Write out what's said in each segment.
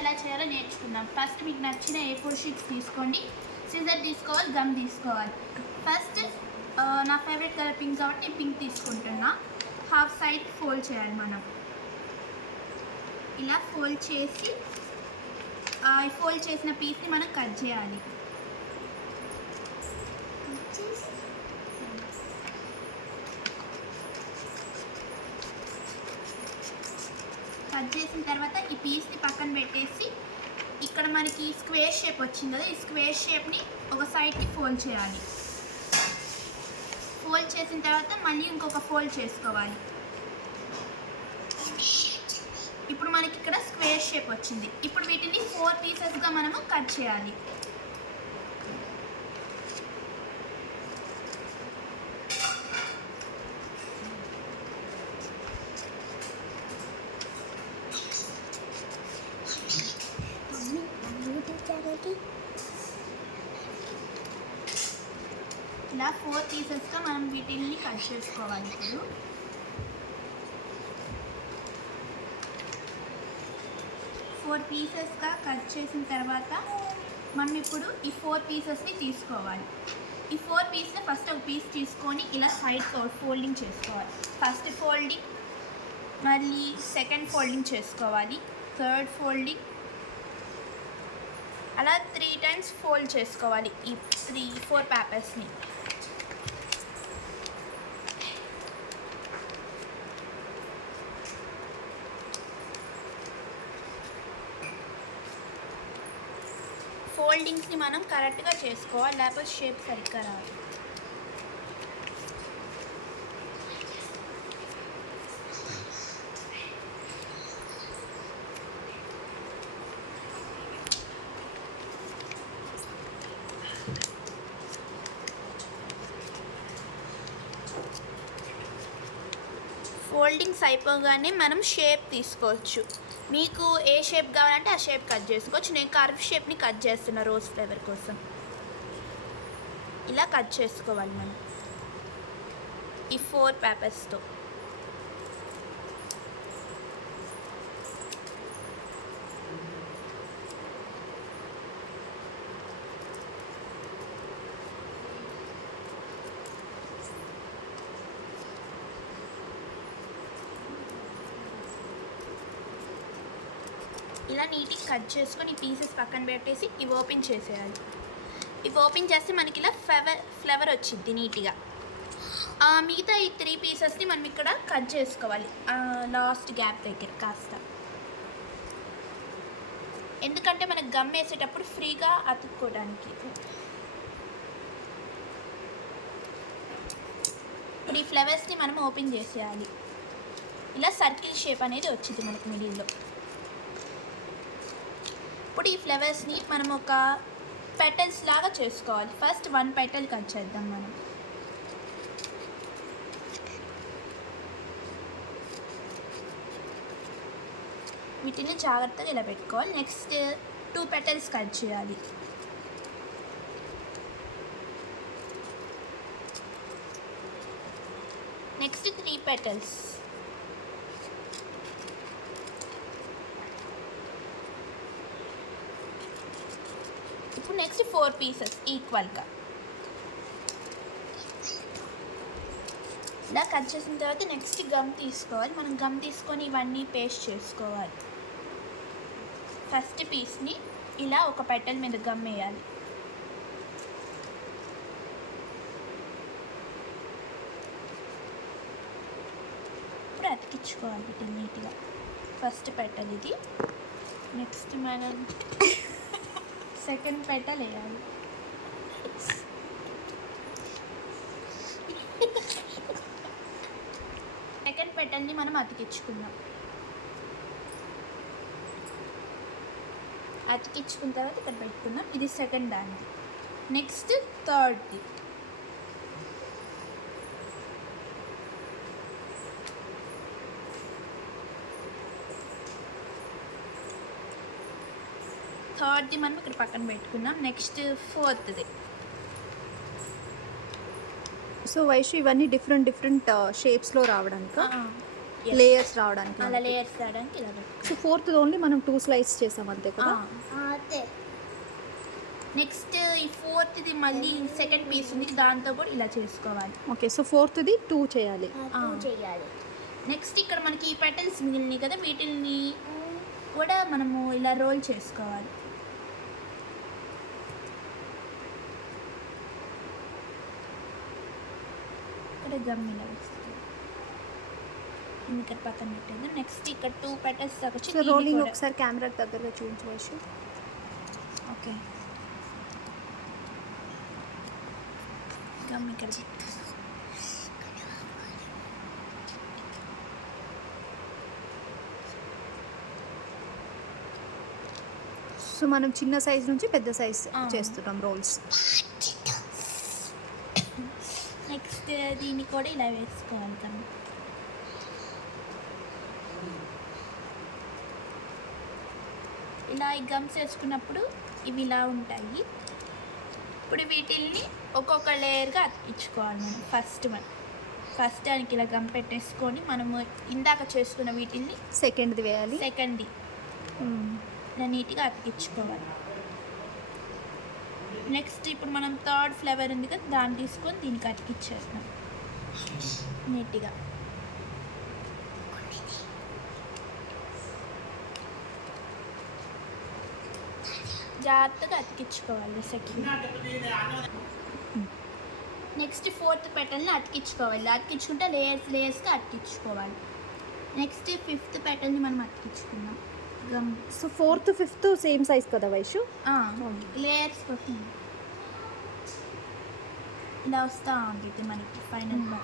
ఎలా చేయాలో నేర్చుకుందాం. ఫస్ట్ మీకు నచ్చిన A4 షీట్స్ తీసుకోండి, సిజర్ తీసుకోవాలి, గమ్ తీసుకోవాలి. ఫస్ట్ నా ఫేవరెట్ కలర్ పింక్ కాబట్టి నేను పింక్ తీసుకుంటున్నా. హాఫ్ సైడ్ ఫోల్డ్ చేయాలి మనం. ఇలా ఫోల్డ్ చేసి ఈ ఫోల్డ్ చేసిన పీస్ని మనం కట్ చేయాలి. కట్ చేసిన తర్వాత ఈ పీస్ని పక్కన పెట్టేసి ఇక్కడ మనకి స్క్వేర్ షేప్ వచ్చింది కదా, ఈ స్క్వేర్ షేప్ని ఒక సైడ్కి ఫోల్డ్ చేయాలి. ఫోల్డ్ చేసిన తర్వాత మళ్ళీ ఇంకొక ఫోల్డ్ చేసుకోవాలి. ఇప్పుడు మనకి ఇక్కడ స్క్వేర్ షేప్ వచ్చింది. ఇప్పుడు వీటిని 4 పీసెస్గా మనము కట్ చేయాలి. ఇలా 4 పీసెస్గా మనం వీటిని కట్ చేసుకోవాలి. ఇప్పుడు 4 పీసెస్గా కట్ చేసిన తర్వాత మనం ఇప్పుడు ఈ 4 పీసెస్ని తీసుకోవాలి. ఈ 4 పీస్ని ఫస్ట్ ఒక పీస్ తీసుకొని ఇలా సైడ్ ఫోల్డింగ్ చేసుకోవాలి. ఫస్ట్ ఫోల్డింగ్, మళ్ళీ సెకండ్ ఫోల్డింగ్ చేసుకోవాలి, థర్డ్ ఫోల్డింగ్, అలా 3 టైమ్స్ ఫోల్డ్ చేసుకోవాలి ఈ 4 పేపర్స్ని. ఫోల్డింగ్స్ని మనం కరెక్ట్గా చేసుకోవాలి, లేకపోతే షేప్ సరిగ్గా రాదు. ఫోల్డింగ్స్ అయిపోగానే మనం షేప్ తీసుకోవచ్చు. మీకు ఏ షేప్ కావాలంటే ఆ షేప్ కట్ చేసుకోవచ్చు. నేను కర్వ్ షేప్ని కట్ చేస్తున్నా రోజ్ ఫ్లేవర్ కోసం. ఇలా కట్ చేసుకోవాలి మనం ఈ 4 పేపర్స్తో. ఇలా నీట్గా కట్ చేసుకొని పీసెస్ పక్కన పెట్టేసి ఇవి ఓపెన్ చేసేయాలి. ఇవి ఓపెన్ చేస్తే మనకి ఇలా ఫ్లవర్ వచ్చింది నీట్గా. మిగతా ఈ 3 పీసెస్ని మనం ఇక్కడ కట్ చేసుకోవాలి లాస్ట్ గ్యాప్ దగ్గర కాస్త. ఎందుకంటే మనకు గమ్ వేసేటప్పుడు ఫ్రీగా అతుక్కోవడానికి. ఇప్పుడు ఈ ఫ్లవర్స్ని మనం ఓపెన్ చేసేయాలి. ఇలా సర్కిల్ షేప్ అనేది వచ్చింది మనకు మిడిల్లో. ఇప్పుడు ఈ ఫ్లవర్స్ని మనం ఒక పెటల్స్ లాగా చేసుకోవాలి. ఫస్ట్ 1 పెటల్ కట్ చేద్దాం మనం. వీటిని జాగ్రత్తగా ఇలా పెట్టుకోవాలి. నెక్స్ట్ 2 పెటల్స్ కట్ చేయాలి. Next 3 petals. ఇప్పుడు నెక్స్ట్ 4 పీసెస్ ఈక్వల్గా ఇలా కట్ చేసిన తర్వాత నెక్స్ట్ గమ్ తీసుకోవాలి. మనం గమ్ తీసుకొని ఇవన్నీ పేస్ట్ చేసుకోవాలి. ఫస్ట్ పీస్ని ఇలా ఒక పెటల్ మీద గమ్ వేయాలి. ఇప్పుడు అతికించుకోవాలి వీటిని నీట్గా. ఫస్ట్ పెటల్ ఇది. నెక్స్ట్ మనం సెకండ్ పెటల్ వేయాలి. సెకండ్ పెటల్ని మనం అతికించుకుందాం. అతికించుకున్న తర్వాత ఇక్కడ పెట్టుకుందాం. ఇది సెకండ్ దాన్ని. నెక్స్ట్ థర్డ్ది. థర్డ్ది మనం ఇక్కడ పక్కన పెట్టుకుందాం. నెక్స్ట్ ఫోర్త్ది. సో వైషు ఇవన్నీ డిఫరెంట్ షేప్స్లో రావడానికి లేయర్స్ రావడానికి. అలా లేయర్స్ రావడానికి ఇలా సో ఫోర్త్ ఓన్లీ మనం 2 స్లైస్ చేసాం అంతే కదా. నెక్స్ట్ ఈ ఫోర్త్ది మళ్ళీ సెకండ్ పీస్ ఉంది, దాంతో కూడా ఇలా చేసుకోవాలి. ఓకే, సో ఫోర్త్ది 2 చేయాలి. నెక్స్ట్ ఇక్కడ మనకి ఈ పెటల్స్ మిగిలినాయి కదా, వీటిని కూడా మనము ఇలా రోల్ చేసుకోవాలి. ఇక్కడ గమ్ ఇలా వస్తుంది, ఇక్కడ పక్కన పెట్టేది. నెక్స్ట్ ఇక్కడ 2 పెటల్స్ దాకా వచ్చి రోలింగ్ ఒకసారి కెమెరా దగ్గరగా చూపించవచ్చు. ఓకే, గమ్ ఇక్కడ సో మనం చిన్న సైజ్ నుంచి పెద్ద సైజ్ చేస్తున్నాం రోల్స్. నెక్స్ట్ దీన్ని కూడా ఇలా వేసుకోవాలి కదా. ఇలా ఈ గమ్స్ వేసుకున్నప్పుడు ఇవి ఇలా ఉంటాయి. ఇప్పుడు వీటిల్ని ఒక్కొక్క లేయర్గా అతికించుకోవాలి మనం. ఫస్ట్ దానికి ఇలా గమ్ పెట్టేసుకొని మనము ఇందాక చేసుకున్న వీటిల్ని సెకండ్ది వేయాలి. సెకండ్ది ఇలా నీట్గా అతికించుకోవాలి. నెక్స్ట్ ఇప్పుడు మనం థర్డ్ ఫ్లేవర్ ఉంది కదా, దాన్ని తీసుకొని దీనికి అతికిచ్చేస్తాం నీట్గా. జాగ్రత్తగా అతికించుకోవాలి సెకండ్. నెక్స్ట్ ఫోర్త్ పెటల్ని అతికించుకోవాలి. అతికించుకుంటే లేయర్స్గా అతికించుకోవాలి. నెక్స్ట్ ఫిఫ్త్ పెటల్ని మనం అతికించుకుందాం gum. So fourth fifth same size కదా వైషు. లేయర్స్ కోసం ఇలా వస్తూ ఉంటుంది మనకి ఫైనల్గా.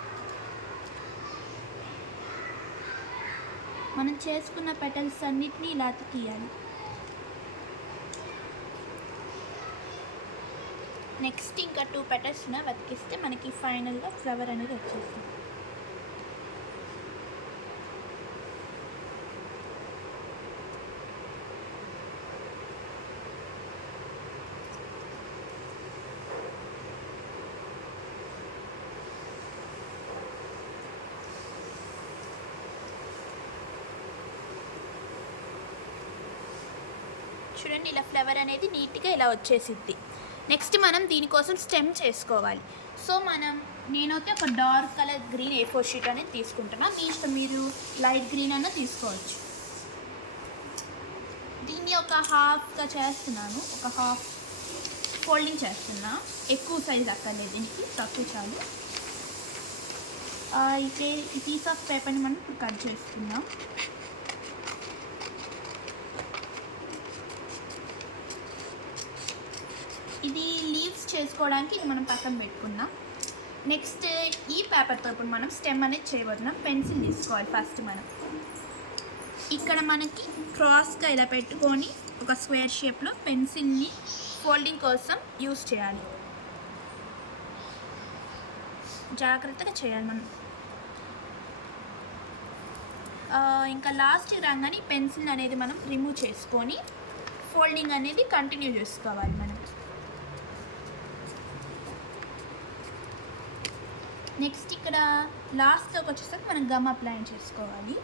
మనం చేసుకున్న పెటల్స్ అన్నిటినీ ఇలా అతికియాలి. నెక్స్ట్ ఇంకా 2 పెటల్స్ ఉన్నాయి, అతికిస్తే మనకి ఫైనల్గా ఫ్లవర్ అనేది వచ్చేస్తుంది. చూడండి, ఇలా ఫ్లవర్ అనేది నీట్గా ఇలా వచ్చేసిద్ది. నెక్స్ట్ మనం దీనికోసం స్టెమ్ చేసుకోవాలి. సో నేనైతే ఒక dark colour green A4 sheet అనేది తీసుకుంటున్నా. మీ ఇష్టం, మీరు లైట్ గ్రీన్ అన్న తీసుకోవచ్చు. దీన్ని ఒక హాఫ్గా చేస్తున్నాను, ఒక హాఫ్ ఫోల్డింగ్ చేస్తున్నా. ఎక్కువ సైజ్ అక్కర్లేదు, దీనికి తక్కువ చాలు. అయితే ఈ పీస్ ఆఫ్ పేపర్ని మనం ఇప్పుడు కట్ చేసుకుందాం. ఇది లీవ్స్ చేసుకోవడానికి ఇది మనం పక్కన పెట్టుకుందాం. నెక్స్ట్ ఈ పేపర్తో ఇప్పుడు మనం స్టెమ్ అనేది చేయబోతున్నాం. పెన్సిల్ తీసుకోవాలి ఫస్ట్. మనం ఇక్కడ మనకి క్రాస్గా ఇలా పెట్టుకొని ఒక స్క్వేర్ షేప్లో పెన్సిల్ని ఫోల్డింగ్ కోసం యూస్ చేయాలి. జాగ్రత్తగా చేయాలి మనం. ఇంకా లాస్ట్ రాగానే పెన్సిల్ అనేది మనం రిమూవ్ చేసుకొని ఫోల్డింగ్ అనేది కంటిన్యూ చేసుకోవాలి మనం. నెక్స్ట్ ఇక్కడ లాస్ట్లోకి వచ్చేసరికి మనం గమ్ అప్లై చేసుకోవాలి.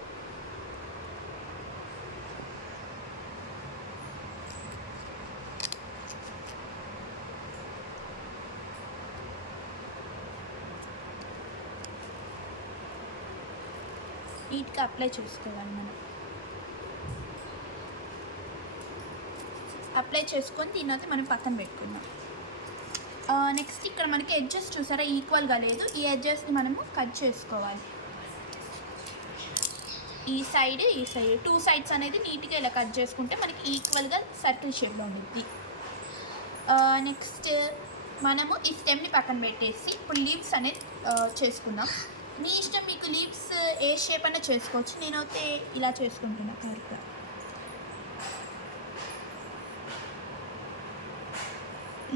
నీట్గా అప్లై చేసుకోవాలి మనం. అప్లై చేసుకొని దీని అయితే మనం పక్కన పెట్టుకుందాం. నెక్స్ట్ ఇక్కడ మనకి ఎడ్జెస్ చూసారా ఈక్వల్గా లేదు, ఈ ఎడ్జెస్ని మనము కట్ చేసుకోవాలి. ఈ సైడ్ 2 సైడ్స్ అనేది నీట్గా ఇలా కట్ చేసుకుంటే మనకి ఈక్వల్గా సర్కిల్ షేప్లో ఉంటుంది. నెక్స్ట్ మనము ఈ స్టెమ్ని పక్కన పెట్టేసి ఇప్పుడు లీవ్స్ అనేది చేసుకుందాం. మీ ఇష్టం, మీకు లీవ్స్ ఏ షేప్ అయినా చేసుకోవచ్చు. నేనైతే ఇలా చేసుకుంటున్నా కరెక్ట్గా.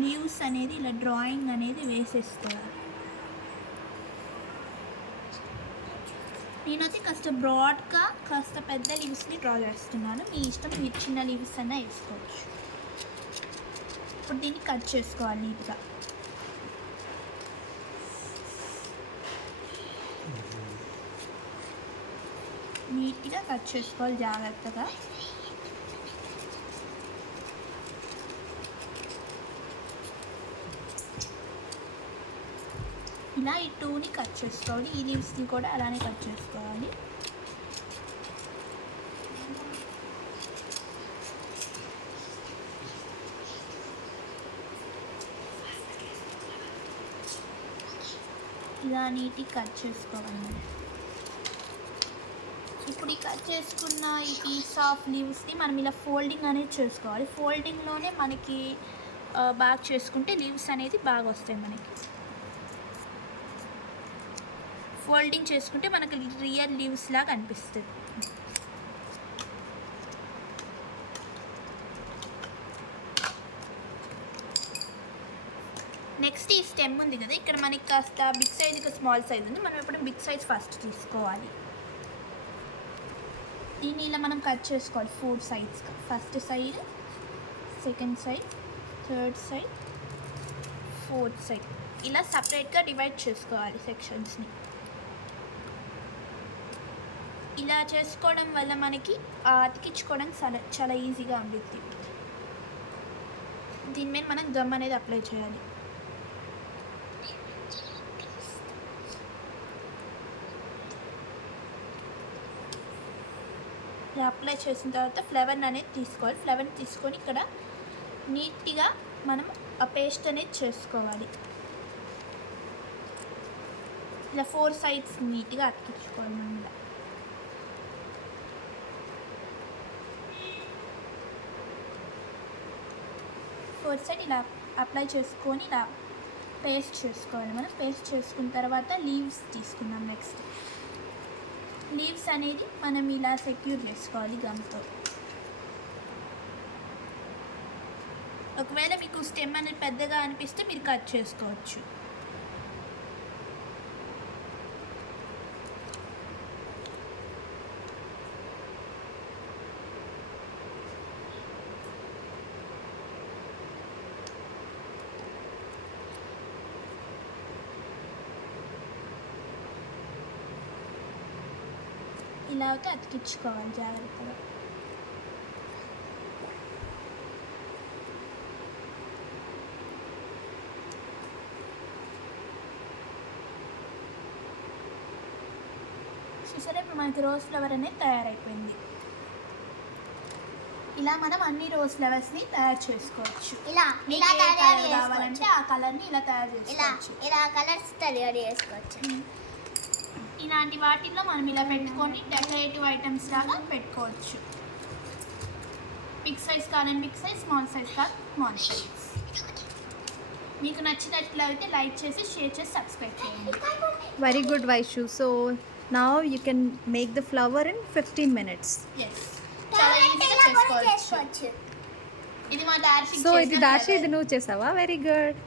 లీవ్స్ అనేది ఇలా డ్రాయింగ్ అనేది వేసేసుకోవాలి. నేనైతే కాస్త బ్రాడ్గా కాస్త పెద్ద లీవ్స్ని డ్రా చేస్తున్నాను. మీ ఇష్టం, మీరు చిన్న లీవ్స్ అన్నా వేసుకోవచ్చు. ఇప్పుడు దీన్ని కట్ చేసుకోవాలి నీట్గా. నీట్గా కట్ చేసుకోవాలి జాగ్రత్తగా. ఇలా ఈ 2ని కట్ చేసుకోవాలి, ఈ లీవ్స్ని కూడా అలానే కట్ చేసుకోవాలి. ఇలా నీట్గా కట్ చేసుకోవాలి. ఇప్పుడు ఈ కట్ చేసుకున్న ఈ పీస్ ఆఫ్ లీవ్స్ని మనం ఇలా ఫోల్డింగ్ అనేది చేసుకోవాలి. ఫోల్డింగ్లోనే మనకి బాగా చేసుకుంటే లీవ్స్ అనేది బాగా వస్తాయి మనకి. ఫోల్డింగ్ చేసుకుంటే మనకి రియల్ లీవ్స్ లాగా అనిపిస్తుంది. నెక్స్ట్ ఈ స్టెమ్ ఉంది కదా, ఇక్కడ మనకి కాస్త బిగ్ సైజ్ ఇంకా స్మాల్ సైజ్ ఉంది. మనం ఇప్పుడు బిగ్ సైజ్ ఫస్ట్ తీసుకోవాలి. దీన్ని ఇలా మనం కట్ చేసుకోవాలి 4 సైడ్స్గా. First side, second side, third side, fourth side ఇలా సపరేట్గా డివైడ్ చేసుకోవాలి సెక్షన్స్ని. ఇలా చేసుకోవడం వల్ల మనకి అతికించుకోవడం చాలా ఈజీగా ఉంటుంది. దీని మీద మనం గమ్ అనేది అప్లై చేయాలి. ఇలా అప్లై చేసిన తర్వాత ఫ్లేవర్ని అనేది తీసుకోవాలి. ఫ్లేవర్ని తీసుకొని ఇక్కడ నీట్గా మనం ఆ పేస్ట్ అనేది చేసుకోవాలి. ఇలా 4 సైడ్స్ నీట్గా అతికించుకోవాలి. మనం ఇలా 4 సైడ్ ఇలా అప్లై చేసుకొని ఇలా పేస్ట్ చేసుకోవాలి. మనం పేస్ట్ చేసుకున్న తర్వాత లీవ్స్ తీసుకుందాం. నెక్స్ట్ లీవ్స్ అనేది మనం ఇలా సెక్యూర్ చేసుకోవాలి గమ్తో. ఒకవేళ మీకు స్టెమ్ అనేది పెద్దగా అనిపిస్తే మీరు కట్ చేసుకోవచ్చు. ఇలా అయితే అతికించుకోవాలి జాగ్రత్తగా. చూసారా, ఇప్పుడు మనకి రోజ్ ఫ్లవర్ అనేది తయారైపోయింది. ఇలా మనం అన్ని రోజ్ ఫ్లవర్స్ని తయారు చేసుకోవచ్చు. ఇలా మీకు ఏ తయారు కలర్ చేసుకోవచ్చు. కావాలంటే ఆ కలర్ని ఇలా తయారు చేసుకోవచ్చు. ఇలా కలర్స్ తయారు చేసుకోవచ్చు. ఇలాంటి వాటిల్లో మనం ఇలా పెట్టుకొని డెకరేటివ్ ఐటమ్స్ లాగా పెట్టుకోవచ్చు. బిగ్ సైజ్ కావాలని బిగ్ సైజ్, స్మాల్ సైజ్ కావాలి స్మాల్ సైజ్. మీకు నచ్చినట్లయితే లైక్ చేసి, షేర్ చేసి, సబ్స్క్రైబ్ చేయండి. Very good, Vaishu. So now you can make the flower in 15 minutes. Yes, చాలా ఈజీగా చేసుకోవచ్చు. ఇది మా డార్షింగ్ So ఇది దాషి ఇది నువ్వు చేసావా? Very good.